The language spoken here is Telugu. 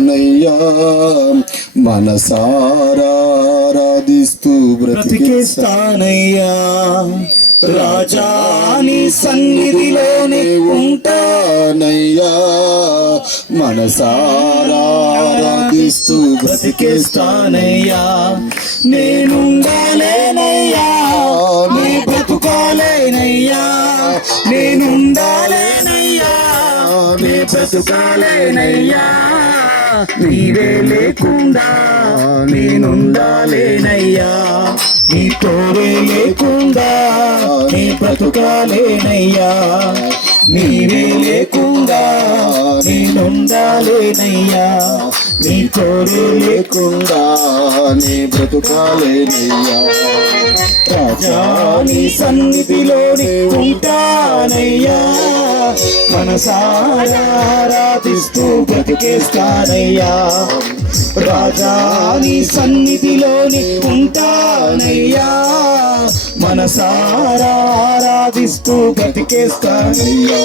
బ్రతికేస్తానయ్యా మనసారా ఆరాధిస్తూ బ్రతికేస్తానయ్యా రాజాని సన్నిధిలోనే ఉంటానయ్యా మనసారా ఆరాధిస్తూ బ్రతికేస్తానయ్యా నేనుండాలేనయ్యా నీ బ్రతుకాలేనయ్యా నేనుండాలేనయ్యా నీ బ్రతుకాలేనయ్యా నీవే లేకుండా నేనుండాలేనయ్యా నీ తోడే లేకుండా నీ బ్రతుకాలేనయ్యా నీవే లేకుండా నేనుండాలేనయ్యా నీ తోడే లేకుండా నీ బ్రతుకాలేనయ్యా రాజా నీ సన్నిధిలోనే ఉంటానయ్యా మనసారా ఆరాధిస్తూ బ్రతికేస్తానయ్యా రాజా నీ సన్నిధిలోనే ఉంటానయ్యా మనసారా ఆరాధిస్తూ బ్రతికేస్తానయ్యా